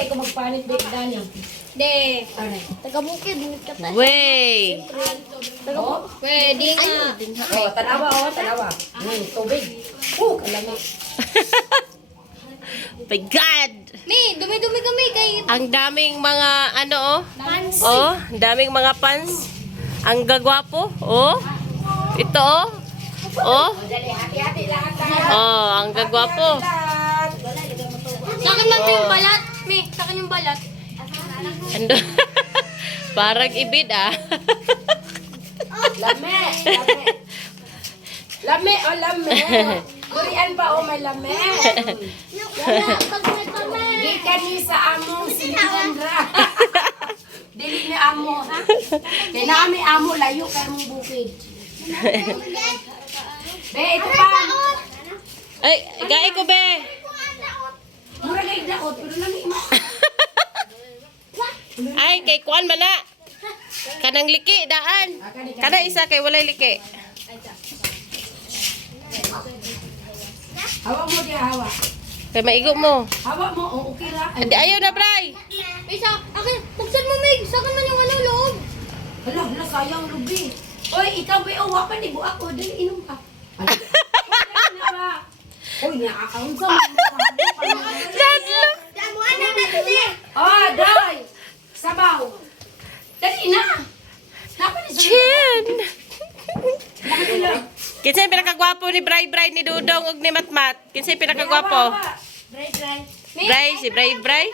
kay kung magpanit ba Dani. De. Ano? Taga-bukid. Wey. Oh, Pwede nga. oh, tanawa, tanawa. Tubig. Kalami. My God. Mi, dumi-dumi kami kay Ang daming mga ano oh. pants. Oh, daming mga pants. Ang gagwapo. Oh. Ito oh. Oh. Dali, hati-hati lahat tayo. Oh, ang gagwapo. Sa akin lang yung balat. Mi, sa akin yung balat. Ando. Parang ibid ah. Lame, lame. Lame, oh lame. Durian pa, oh may lame. Di ka ni sa among sinandra. Dili ni amo, ha? Kaya namin amo, layo kayo mong bukid. Be, ito pa. Ay, gai ko be. Mura kayo daot, pero lami mo. Ay, kay kuan man na. Kanang liki daan. Kada isa kay walay liki. Hawa mo di hawa. Kay maigo mo. Hawa mo, oh, okay ra. Adi ayaw na, Bray. Isa, akin, buksan mo, Mig. Sa akin man yung ano, loob. Hala, hala, sayang lubi. Oy, ikaw ba, oh, wapan, ibo ako. Dali, inom ka. Hala. Uy, nakakaon sa mga. Damuan na natin eh. Oh, Day! Sabaw! Dali na! Dapat isa Chin. na. Kinsa yung pinakagwapo ni Bray ni Dudong ug ni Matmat? Kinsa yung pinakagwapo? Bray, bray. Bray, si Bray.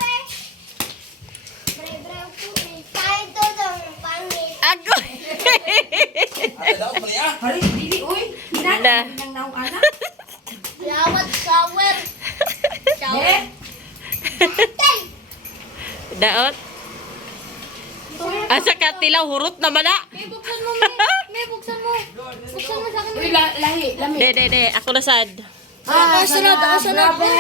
Ako. Hari, dili, uy. Na. Hinanang ng naong anak. Lawat shower. Eh, Daot. Asa ka tilaw hurot na mana. May buksan mo, Mig. May buksan mo. Buksan mo sa akin, uy, Mig. lahi, lami. De, ako nasad. Ah, Sunod, sunod. grabe.